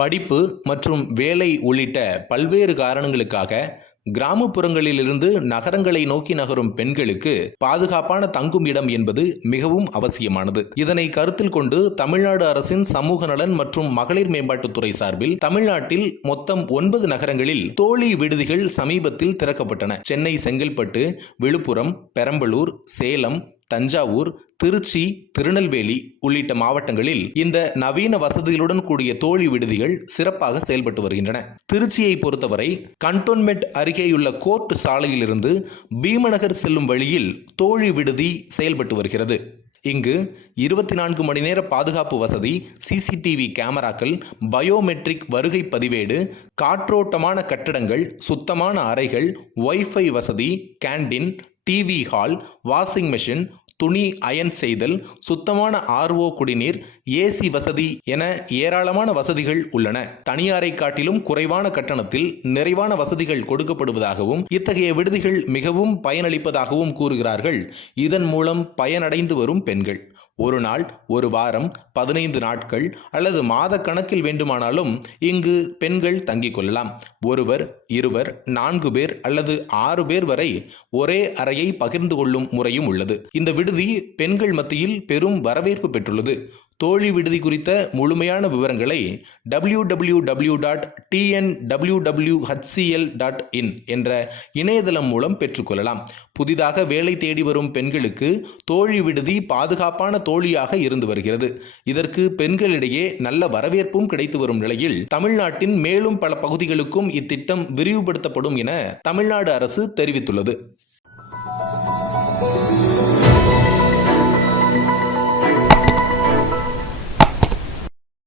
படிப்பு மற்றும் வேலை உள்ளிட்ட பல்வேறு காரணங்களுக்காக கிராமப்புறங்களிலிருந்து நகரங்களை நோக்கி நகரும் பெண்களுக்கு பாதுகாப்பான தங்கும் இடம் என்பது மிகவும் அவசியமானது. இதனை கருத்தில் கொண்டு தமிழ்நாடு அரசின் சமூக நலன் மற்றும் மகளிர் மேம்பாட்டுத்துறை சார்பில் தமிழ்நாட்டில் மொத்தம் 9 நகரங்களில் தோழி விடுதிகள் சமீபத்தில் திறக்கப்பட்டன. சென்னை, செங்கல்பட்டு, விழுப்புரம், பெரம்பலூர், சேலம், தஞ்சாவூர், திருச்சி, திருநெல்வேலி உள்ளிட்ட மாவட்டங்களில் இந்த நவீன வசதிகளுடன் கூடிய தோழி விடுதிகள் சிறப்பாக செயல்பட்டு வருகின்றன. திருச்சியை பொறுத்தவரை கண்டோன்மெண்ட் அருகேயுள்ள கோர்ட் சாலையிலிருந்து பீமநகர் செல்லும் வழியில் தோழி விடுதி செயல்பட்டு வருகிறது. இங்கு 24 மணி நேர பாதுகாப்பு வசதி, சிசிடிவி கேமராக்கள், பயோமெட்ரிக் வருகை பதிவேடு, காற்றோட்டமான கட்டடங்கள், சுத்தமான அறைகள், வைஃபை வசதி, canteen, TV hall, washing machine, துணி அயன் செய்தல், சுத்தமான RO குடிநீர், ஏசி வசதி என ஏராளமான வசதிகள் உள்ளன. தனியாரை காட்டிலும் குறைவான கட்டணத்தில் நிறைவான வசதிகள் கொடுக்கப்படுவதாகவும் இத்தகைய விடுதிகள் மிகவும் பயனளிப்பதாகவும் கூறுகிறார்கள் இதன் மூலம் பயனடைந்து வரும் பெண்கள். ஒரு நாள், ஒரு வாரம், 15 நாட்கள் அல்லது மாத கணக்கில் வேண்டுமானாலும் இங்கு பெண்கள் தங்கிக் கொள்ளலாம். ஒருவர், இருவர், 4 பேர் அல்லது 6 பேர் வரை ஒரே அறையை பகிர்ந்து கொள்ளும் முறையும் உள்ளது. இந்த விடுதி பெண்கள் மத்தியில் பெரும் வரவேற்பு பெற்றுள்ளது. தோழி விடுதி குறித்த முழுமையான விவரங்களை www.tnwwhcl.in என்ற இணையதளம் மூலம் பெற்றுக்கொள்ளலாம். புதிதாக வேலை தேடி வரும் பெண்களுக்கு தோழி விடுதி பாதுகாப்பான தோழியாக இருந்து வருகிறது. இதற்கு பெண்களிடையே நல்ல வரவேற்பும் கிடைத்து வரும் நிலையில் தமிழ்நாட்டின் மேலும் பல பகுதிகளுக்கும் இத்திட்டம் விரிவுபடுத்தப்படும் என தமிழ்நாடு அரசு தெரிவித்துள்ளது.